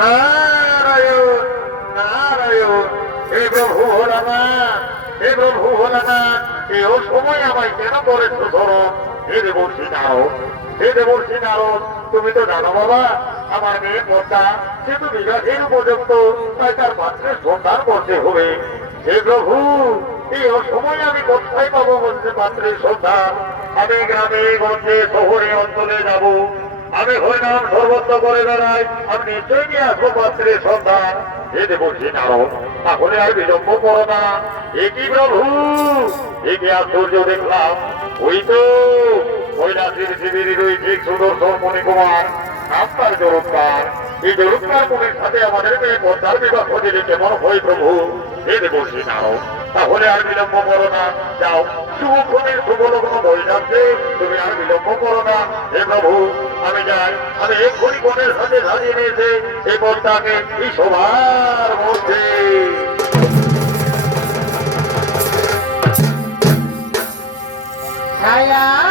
নারায়ণ নারায়ণ। হে প্রভু ভোলানাথ, হে প্রভু ভোলানাথ, এই সময় আমায় কেন করেছো ধরো? হে দেবর্ষী নারদ, হে দেবর্ষী নারদ, তুমি তো জানো বাবা আমার মেয়ে পদ্মা সে তো বিবাহের উপযুক্ত, তাই তার পাত্রের সন্ধান করতে হবে। হে প্রভু, এই সময় আমি কোথায় পাবো বলছে পাত্রের সন্ধান? আমি গ্রামে গঞ্জে শহরে অঞ্চলে যাব, আমি হরিনাম সর্বত্র করে বেড়াই, আমি নিশ্চয়ই নিয়ে আসবো পাত্রের সন্ধান। হে দেবর্ষী নারদ, তাহলে আর বিলম্ব করো না। এ কি প্রভু, এ কি আশ্চর্য দেখলাম! ওই তো কৈলাসের শিবিরের ওই ঠিক সুদর্শন মণিকুমার নাম তার জরুৎকার। এই জরুৎকার মনির সাথে আমাদের মেয়ে পদ্মার বিবাহ দিলে কেমন হয় প্রভু? হে দেবর্ষী নারদ, তাহলে আর বিলম্ব করো না, যাও শুভক্ষণের শুভ লগ্ন বই যাচ্ছে, তুমি আর বিলম্ব করো না। হে প্রভু, আমি যাই, আমি এক্ষুনি বনের সাথে দাঁড়িয়ে নিয়েছে এই পদ্মাকে এই সবার মধ্যে। ছায়া